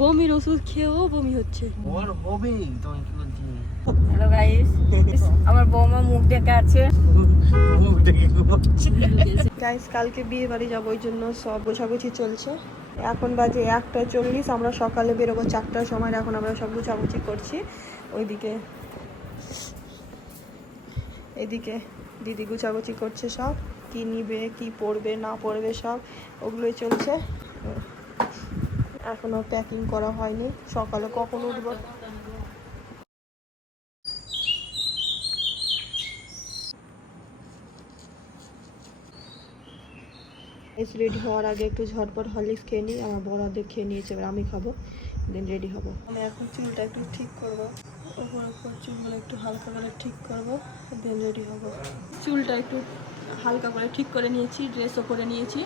বমির ওষুধ খেয়েও বমি হচ্ছে। ওর হবে তুমি কি বলছি? হ্যালো গাইস, আমার বৌমা মুখ ঢেকে আছে। মুখ দেখে ঘুমাচ্ছে। গাইস কালকে বিয়ে বাড়ি যাবো, ওই জন্য সব গোছাগুছি চলছে। এখন বাজে 1:40, আমরা সকালে বেরোবো 4টার সময়। এখন আমরা সব গোছাগুছি করছি। ওইদিকে এদিকে দিদি গোছাগুছি করছে, সব কি নিবে কি পরবে না পরবে সব ওগুলোই চলছে। এখনো প্যাকিং করা হয়নি, সকালে কখন উঠবো। রেডি হওয়ার আগে একটু ঝটপট হরলিক্স খেয়ে নিই। আমার বড় অর্ধেক খেয়ে নিয়েছে, এবার আমি খাবো, দেন রেডি হবো। আমি এখন চুলটা একটু ঠিক করবো, ওপর চুলগুলো একটু হালকা করে ঠিক করবো, দেন রেডি হবো। চুলটা একটু হালকা করে ঠিক করে নিয়েছি, ড্রেসও করে নিয়েছি,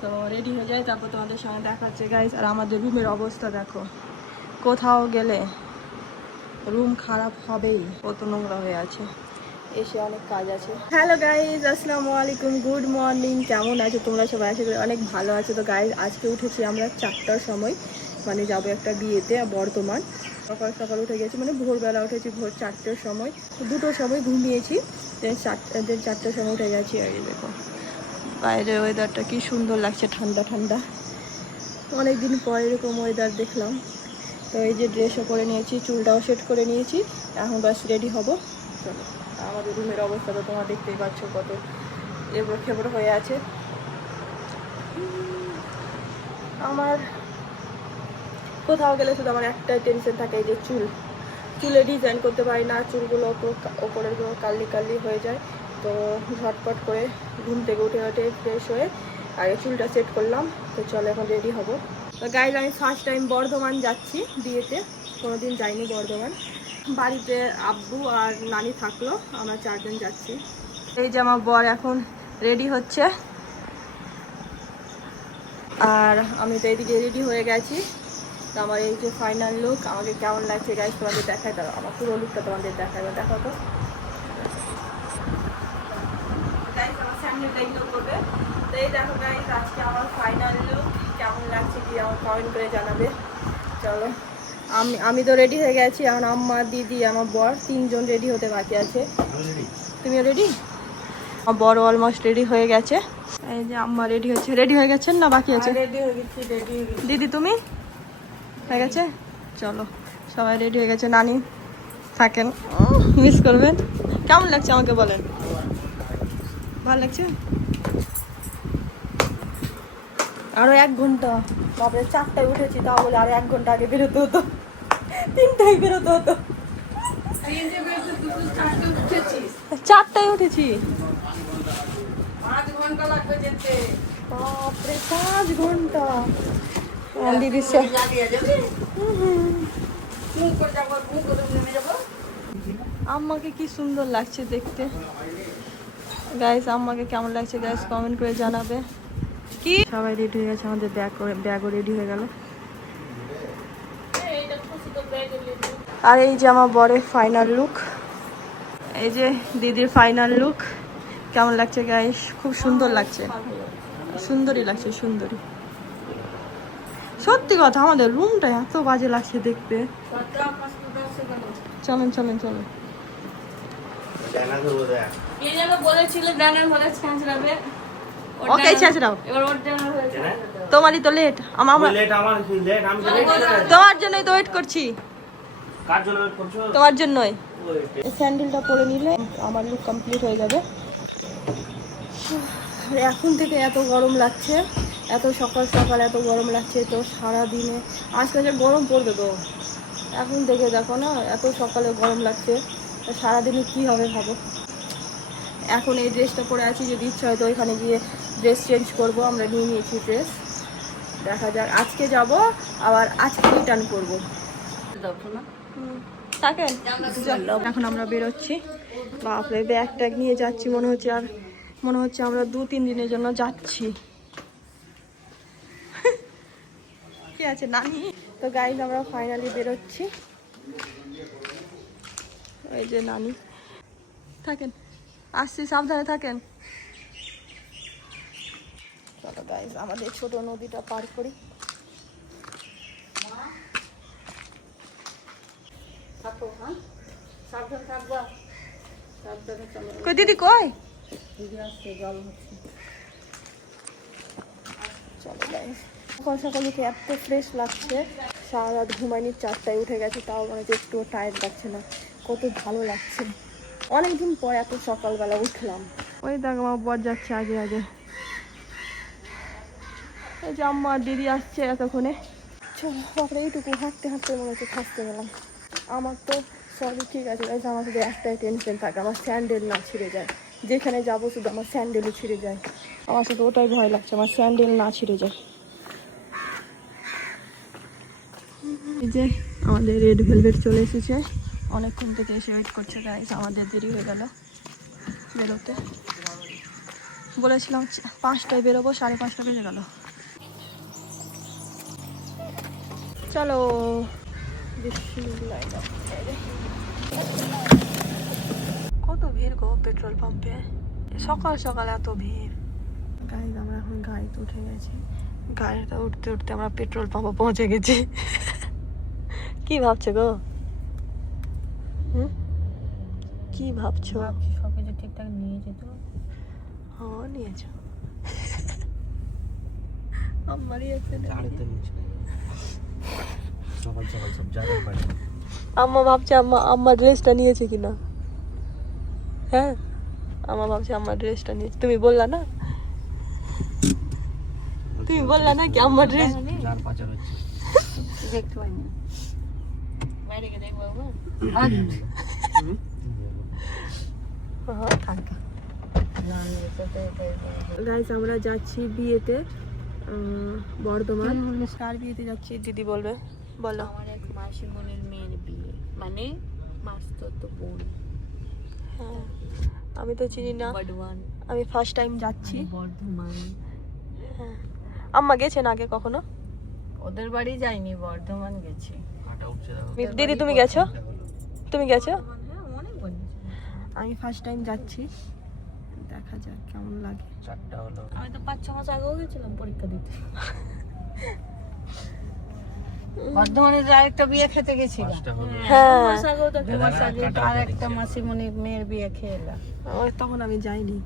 তো রেডি হয়ে যায়, তারপর তোমাদের সঙ্গে দেখাচ্ছে গাইস। আর আমাদের রুমের অবস্থা দেখো, কোথাও গেলে রুম খারাপ হবেই, কত নোংরা হয়ে আছে। এসে অনেক কাজ আছে। হ্যালো গাইজ, আসসালামু আলাইকুম, গুড মর্নিং। কেমন আছো তোমরা সবাই? আশা করি অনেক ভালো আছো। তো গাইজ আজকে উঠেছি আমরা 4টার সময়, মানে যাবো একটা বিয়েতে বর্তমান। সকাল সকাল উঠে গেছি, মানে ভোরবেলা উঠেছি, ভোর 4টার সময়, 2টোর সময় ঘুমিয়েছি, দেন 4টার সময় উঠে গেছি। আর দেখো বাইরের ওয়েদারটা কি সুন্দর লাগছে, ঠান্ডা ঠান্ডা, অনেকদিন পর এরকম ওয়েদার দেখলাম। তো এই যে ড্রেসও করে নিয়েছি, চুলটাও সেট করে নিয়েছি, এখন বাস রেডি হবো। চলো, আমাদের রুমের অবস্থা তো তোমরা দেখতেই পাচ্ছ, কত এবড়ো খেবড়ো হয়ে আছে। আমার কোথাও গেলে শুধু আমার একটাই টেনশন থাকে, এই যে চুলে ডিজাইন করতে পারি না, চুলগুলো ওপরের গুলো কালি কালি হয়ে যায়। তো ঝটপট করে ঘুম থেকে উঠে ফ্রেশ হয়ে আগে চুলটা সেট করলাম। তো চলো এখন রেডি হবো। তো গাইজ আমি ফার্স্ট টাইম বর্ধমান যাচ্ছি বিয়েতে, কোনোদিন যাইনি বর্ধমান। বাড়িতে আব্বু আর নানি থাকলো, আমরা 4 জন যাচ্ছি। এই যে আমার বর এখন রেডি হচ্ছে, আর আমি তো এইদিকে রেডি হয়ে গেছি। তো আমার এই যে ফাইনাল লুক, আমাকে কেমন লাগছে গাইজ তোমাদের দেখাই, দাও আমার পুরো লুকটা তোমাদের দেখাবো, দেখো তো গাইজ, আমার সামনেটা ইগনোর করবে। তো এই দেখো গাইজ, আজকে আমার ফাইনাল লুক কেমন লাগছে কি আমার কমেন্ট করে জানাবে। চলো, আমি তো রেডি হয়ে গেছি, এখন আম্মা, দিদি, আমার বর 3 জন রেডি হতে বাকি আছে। তুমিও রেডি? আমার বড় অলমোস্ট রেডি হয়ে গেছে। এই যে আম্মা রেডি হচ্ছে। রেডি হয়ে গেছেন না বাকি আছে? দিদি তুমি হয়ে গেছে? চলো, সবাই রেডি হয়ে গেছে। নানি থাকেন, মিস করবেন। কেমন লাগছে আমাকে বলেন? ভালো লাগছে? আরো 1 ঘন্টা, বাপরে 4টায় উঠেছি, তাও বলে আরো 1 ঘন্টা আগে বেরোতে হতো, 3টায় বেরোতে হতো। 4টায় উঠেছি, 5 ঘন্টা লাগবে যেতে। বাপরে 5 ঘন্টা। দিদি আম্মাকে কি সুন্দর লাগছে দেখতে গাইস। আম্মাকে কেমন লাগছে গাইস কমেন্ট করে জানাবে। কি সবাই রেডি হয়ে গেছে, আমাদের ব্যাগও রেডি হয়ে গেল। আর এই যে আমার বরের ফাইনাল লুক, এই যে দিদির ফাইনাল লুক। কেমন লাগছে গাইস? খুব সুন্দর লাগছে, সুন্দরই লাগছে, সুন্দরী। সত্যি কথা, আমাদের রুমটা এত বাজে লাগছে দেখতে। চলেন চলেন চলেন। ওকে ছেঁচড়াও, তোমারই তো লেট। তোমার জন্যই তো ওয়েট করছি, তোমার জন্যই। স্যান্ডেলটা পরে নিলে আমার লুক কমপ্লিট হয়ে যাবে। এখন থেকে এত গরম লাগছে, এত সকাল সকাল এত গরম লাগছে। তো সারাদিনে আজকে যে গরম পড়বে, তো এখন থেকে দেখো না, এত সকালে গরম লাগছে, সারাদিনে কি হবে ভাবো। এখন এই ড্রেসটা পরে আছি, যদি ইচ্ছা হয় তো ওইখানে গিয়ে ড্রেস চেঞ্জ করব। আমরা নিয়ে নিয়েছি ড্রেস, দেখা যাক। আজকে যাব, আবার আজকে রিটার্ন করবো। থাকেন, এখন আমরা বেরোচ্ছি। বাপরে ব্যাগ ট্যাগ নিয়ে যাচ্ছি, মনে হচ্ছে আমরা 2-3 দিনের জন্য যাচ্ছি। কি আছে নানি? তো গাইজ আমরা ফাইনালি বেরোচ্ছি। ওই যে নানি, থাকেন, আসছি, সাবধানে থাকেন। চলো গাইজ, আমাদের ছোট নদীটা পার করি। থাকো, হ্যাঁ? সাবধানে থাকবা। সাবধানে চলো। কই দিদি কই? দিদি আসছে, জল হচ্ছে। চলো গাইস, সকাল সকাল উঠে এত ফ্রেশ লাগছে। সারা রাত ঘুমাইনি, 4টায় উঠে গেছে, তাও মানে একটু টায়ার্ড লাগছে না, কত ভালো লাগছে। অনেকদিন পর এত সকালবেলা উঠলাম। ওই দেখ আমার বর যাচ্ছে আগে আগে। এই যে আম্মা আর দিদি আসছে এতক্ষণে। চলো বাপরে, এইটুকু হাঁটতে হাঁটতে মনে হচ্ছে থাকতে গেলাম। আমার তো সবই ঠিক আছে গাইস, আমার শুধু একটাই টেনশন থাকে, আমার স্যান্ডেল না ছিঁড়ে যায়। যেখানে যাবো শুধু আমার স্যান্ডেলই ছিঁড়ে যায়। আমার শুধু ওটাই ভয় লাগছে, আমার স্যান্ডেল না ছিঁড়ে যায়। এই যে আমাদের রেড ভেলভেট চলে এসেছে, অনেকক্ষণ থেকে এসে ওয়েট করছে গাইস। আমাদের দেরি হয়ে গেল বেরোতে, বলেছিলাম 5টায় বেরোবো, 5:30 বেজে গেল। চলো কত ভিড় গো পেট্রোল পাম্পে, সকাল সকাল এত ভিড়। গাইস আমরা এখন গাড়িতে উঠে গেছি, গাড়িটা উঠতে উঠতে আমরা পেট্রোল পাম্পে পৌঁছে গেছি। কি ভাবছো গো? কি ভাবছো? ভাবছি সবকিছু ঠিকঠাক নিয়ে যেত। হ্যাঁ নিয়েছো। আমারই আছে গাড়িতে নিচে সকাল সকাল সব জায়গায় পাই। আম্মা ভাবছে আম্মা ড্রেসটা নিয়েছে কিনা। হ্যাঁ আম্মা ভাবছে আমার ড্রেসটা নিয়েছে, তুমি বললা না? তুমি বললা না কি আম্মা ড্রেস? চার পাঁচার হচ্ছে দেখতে পাইনি, বাইরে গিয়ে দেখবো। গাইস আমরা যাচ্ছি বিয়েতে, বর্ধমান। কার বিয়েতে যাচ্ছি দিদি বলবে, বলো। আমার এক মাসিমণির মেয়ের বিয়ে, মানে মাসতো বোন। হ্যাঁ আমি তো চিনি না, বর্ধমান, আমি ফার্স্ট টাইম যাচ্ছি। বর্ধমান। হ্যাঁ আম্মা গেছেন আগে কখনো? ওদের বাড়ি যাইনি, বর্ধমান গেছি। হাঁটা উঠছে দেখো। দিদি তুমি গেছো? তুমি গেছো? হ্যাঁ অনেক বন্ধু। আমি ফার্স্ট টাইম যাচ্ছি, দেখা যাক কেমন লাগে। 4টা হলো। আমি তো 5-6 মাস আগেও গেছিলাম পরীক্ষা দিতে। বর্ধমানে যে আরেকটা বিয়ে খেতে গেছিলাম। 5টা হলো। হ্যাঁ 2 মাস আগেও তো 2 মাস আগে তো আরেকটা মাসিমণির মেয়ের বিয়ে খেয়ে এলাম। ওই তখন আমি যাইনি।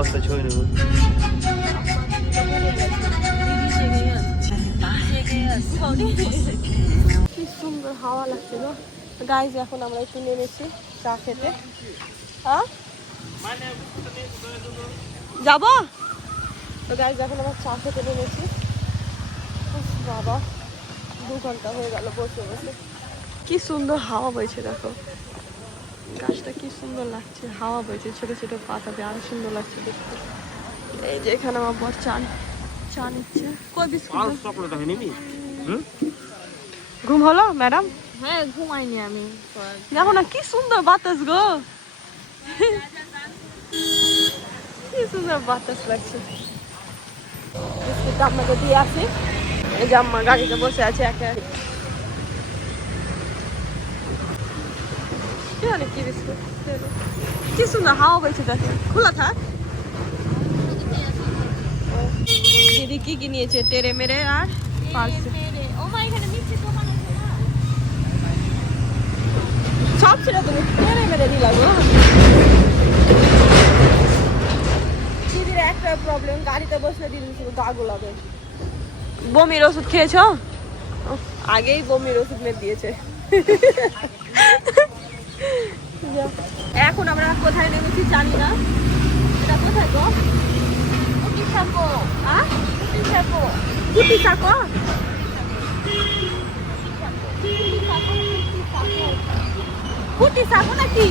অবস্থা ছবি নেব। কি সুন্দর হাওয়া লাগছে না গাইজ। এখন আমরা একটু নেমেছি চা খেতে। হ্যাঁ যাবো তো গাইজ, এখন আমরা চা খেতে নেমেছি। উফ, বাবা 2 ঘন্টা হয়ে গেল বসে বসে। কি সুন্দর হাওয়া বইছে দেখো, গাছটা কি সুন্দর লাগছে, হাওয়া বইছে ছোট ছোট পাতাতে, আরো সুন্দর লাগছে দেখতে। এই যে এখানে আমার বর চা নিচ্ছে। কই বিস্কুট চকলেট আছে নিবি? ঘুম হলো ম্যাডাম? হ্যাঁ ঘুমাইনি আমি। দেখো না কি সুন্দর বাতাস গো, কি সুন্দর বাতাস লাগছে। বিস্কুটটা আপনাকে দিয়ে আসি। এই যে আম্মা গাড়িতে বসে আছে একে একে। কি জানি কি বিস্কুট, কি সুন্দর হাওয়া বইছে দেখে। খোলা থাক। দিদি কি কি নিয়েছে? টেরে মেরে আর পার্সে। ও মা, এখানে মিষ্টি দোকান আছে না? সব ছেড়ে তুমি টেরে মেরে দিলা গো। দিদির একটা প্রবলেম, গাড়িতে বসলে দিদি শুধু গা গোলাবে। বমির ওষুধ খেয়েছো? আগেই বমির ওষুধ মেরে দিয়েছে। এখন আমরা কোথায় নেমেছি জানি না, এটা কোথায় গো? কুটি সাকো, হ্যাঁ কুটি সাকো, কুটি সাকো, কুটি সাকো নাকি?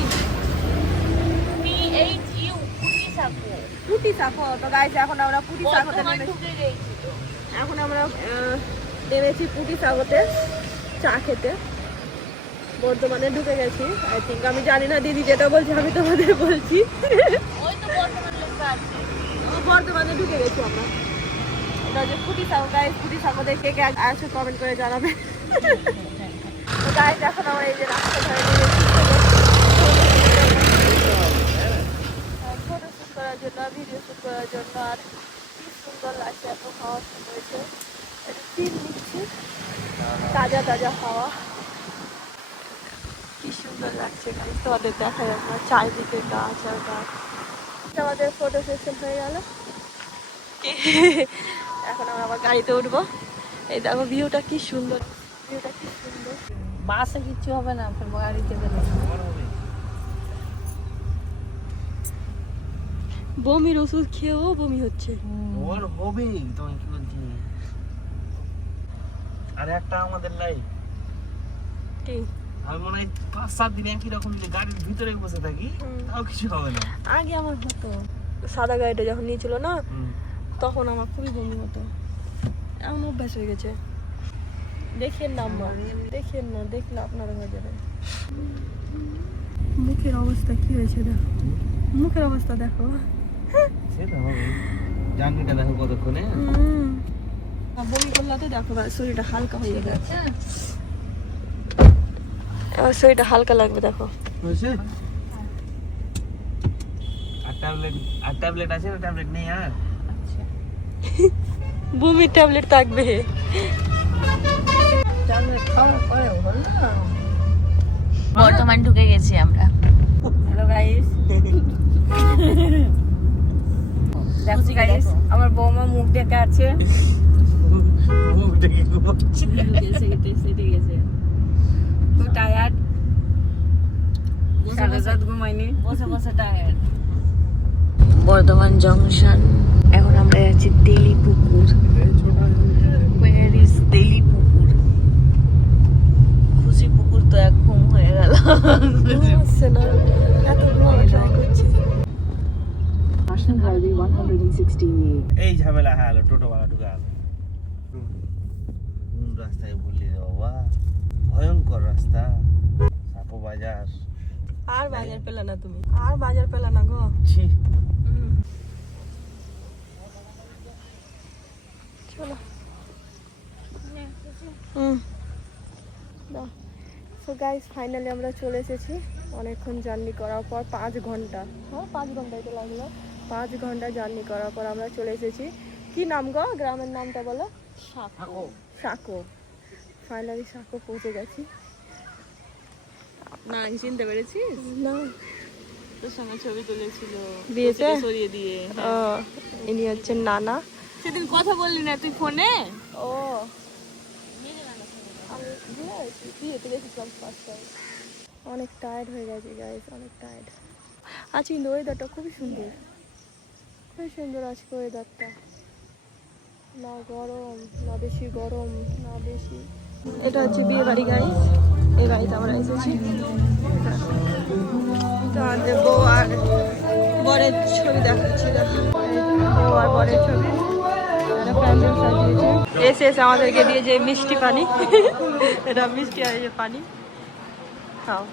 PHU, কুটি সাকো। পুটি সাকো। তো গাইস এখন আমরা পুটি সাকোতে বর্ধমান নেমেছি। ঢুকে গেছি তো। এখন আমরা নেমেছি পুটি সাগতে চা খেতে। বর্ধমানে ঢুকে গেছি আই থিঙ্ক। আমি জানি না দিদি যেটা বলছি আমি তোমাদের বলছি। ওই তো বর্তমান লেখা আছে। বর্ধমানে ঢুকে গেছি আমরা। এটা যে পুটি সাগো গাইস, পুটি সাগোতে কে কে আছে কমেন্ট করে জানাবে। তো গাইস এখন আমরা এই যে রাস্তা ধরে ফটো শুট করার জন্য, ভিডিও শুট করার জন্য। আর কি সুন্দর লাগছে, এত হাওয়া হয়েছে, একটু ফিল নিচ্ছি তাজা তাজা হাওয়া। কি সুন্দর লাগছে গাইস, তোমাদের দেখা যাবে না, চারিদিকে গাছ আর গাছ। আমাদের ফটো সেশন হয়ে গেল, এখন আমরা আবার গাড়িতে উঠবো। এই দেখো ভিউটা কি সুন্দর, ভিউটা কি সুন্দর। বাসে কিচ্ছু হবে না, ফের গাড়িতে গেলে বমির ওষুধ খেয়েও বমি হচ্ছে। ওর হবে তুমি কি বলছি। আর একটা আমাদের লাইফ কি আমি মনে হয় 5-7 দিন একই রকম যে গাড়ির ভিতরে বসে থাকি তাও কিছু হবে না। আগে আমার হতো, সাদা গাড়িটা যখন নিয়েছিল না তখন আমার খুবই বমি হতো, এমন অভ্যাস হয়ে গেছে। দেখেন না আম্মা, দেখেন না, দেখলে আপনারা হয়ে যাবে। মুখের অবস্থা কি হয়েছে দেখো, মুখের অবস্থা দেখো। সেটা হবে, জার্নিটা দেখো কতক্ষণে। বমি করলে তো দেখো শরীরটা হালকা হয়ে যাবে, এবার শরীরটা হালকা লাগবে দেখো। হয়েছে আর ট্যাবলেট আছে না, ট্যাবলেট নেই আর বমির ট্যাবলেট থাকবে। বর্তমান ঢুকে গেছি আমরা। হ্যালো গাইস, দেখো গাইস আমার বৌমা মুখ ঢেকে আছে। মুখ দেখে ঘুমাচ্ছে। তো টায়ার্ড, সারা রাত ঘুমাইনি, বসে বসে টায়ার্ড। বর্ধমান জংশন, এখন আমরা যাচ্ছি তেলি পুকুর। Where is তেলি পুকুর? খুশি পুকুর তো এক ঘুম হয়ে গেল। আসছে না, এত ঘুমানো ট্রাই করছি। National Highway 116A. এই ঝামেলা হলো, টোটোওয়ালা ঢুকে গেল। কোন রাস্তায় বললি রে বাবা, ভয়ঙ্কর রাস্তা, সাপো বাজার। আর বাজার পেলে না তুমি, আর বাজার পেলে না গো। ছি, চলো সো গাইস ফাইনালি আমরা চলে এসেছি। অনেকক্ষণ জার্নি করার পর 5 ঘন্টা, হ্যাঁ 5 ঘন্টাই তো লাগলো। 5 ঘন্টা জার্নি করার পর আমরা চলে এসেছি। কি নাম গো গ্রামের নামটা বলো? থাকো। সাঁকো। ফাইনালি সাঁকো পৌঁছে গেছি। না চিনতে পেরেছিস? না তোর সঙ্গে ছবি তুলেছিল বিয়েতে সরিয়ে দিয়ে। ও ইনি হচ্ছেন নানা। সেদিন কথা বললি না তুই ফোনে? ও আমি বিয়েতে গেছিলাম ফার্স্ট টাইম। অনেক টায়ার্ড হয়ে গেছি গাইস, অনেক টায়ার্ড আছি। কিন্তু ওয়েদারটা খুবই সুন্দর, খুবই সুন্দর আজকে ওয়েদারটা। না গরম, না বেশি গরম, না বেশি। এটা হচ্ছে বিয়ে বাড়ি গাইস, এই বাড়িতে আমরা এসেছি। তো আমাদের বউ আর বরের ছবি দেখাচ্ছি, বউ আর বরের ছবি। প্যান্ডেল সাজিয়েছে, এসে এসে আমাদেরকে দিয়েছে মিষ্টি পানি। এটা মিষ্টি আর এই যে পানি খাও।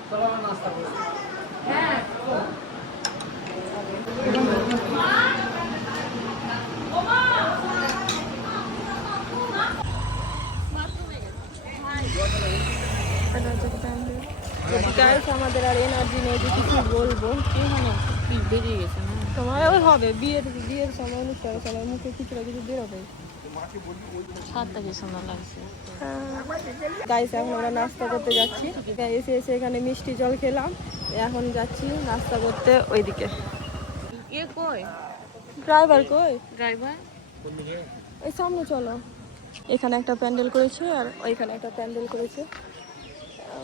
গাইস আমাদের আর এনার্জি নেই যে কিছু বলবো। বেরিয়ে গেছে না তোমার ওই হবে বিয়ের সময়, অনুষ্ঠানের সময় মুখে কিছু না কিছু বেরোবে। ছাদটা কি সুন্দর লাগছে। গাইস এখন আমরা নাস্তা করতে যাচ্ছি। এসে এসে এখানে মিষ্টি জল খেলাম, এখন যাচ্ছি নাস্তা করতে ওইদিকে। এ কই ড্রাইভার কই? ড্রাইভার? ওই সামনে চলো। এখানে একটা প্যান্ডেল করেছে আর ওইখানে একটা প্যান্ডেল করেছে।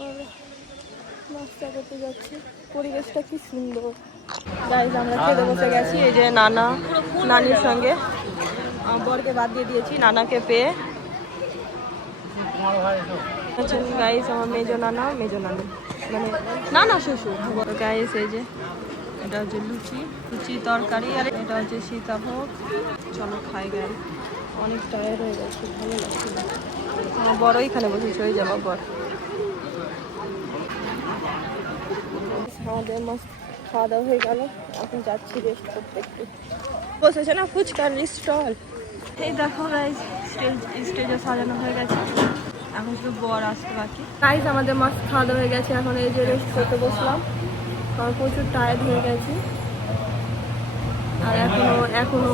আর নাস্তা করতে যাচ্ছি, পরিবেশটা কি সুন্দর। গাইস আমরা খেতে বসে গেছি, এই যে নানা নানির সঙ্গে। বরকে বাদ দিয়ে দিয়েছি, নানাকে পেয়ে। গাইস আমার মেজো নানা, মেজো নানি মানে নানা শ্বশুর। গাইস এই যে এটা হচ্ছে লুচি তরকারি, আর এটা হচ্ছে সীতাভোগ। চলো খাই গাইস। অনেক টায়ার্ড হয়ে গেছে, ভালো লাগছে না। আমার বড় এখানে বসেছে, ওই যাবো বর। আমাদের মাছ খাওয়া দাওয়া হয়ে গেল, এখন যাচ্ছি রেস্ট করতে একটু। বসেছে না ফুচকার স্টল। এই দেখো গাইজ, স্টেজে সাজানো হয়ে গেছে, এখন শুধু বর আসতে বাকি। গাইজ আমাদের মাছ খাওয়া দাওয়া হয়ে গেছে, এখন এই যে রেস্ট করতে বসলাম, কারণ প্রচুর টায়ার্ড হয়ে গেছি। আর এখনো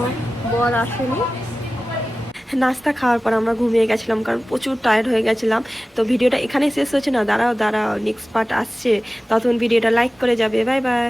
বর আসেনি। নাস্তা খাওয়ার পর আমরা ঘুমিয়ে গেছিলাম, কারণ প্রচুর টায়ার্ড হয়ে গেছিলাম। তো ভিডিওটা এখানেই শেষ হচ্ছে না, দাঁড়াও নেক্সট পার্ট আসছে, ততক্ষণ ভিডিওটা লাইক করে যাবে। Bye bye.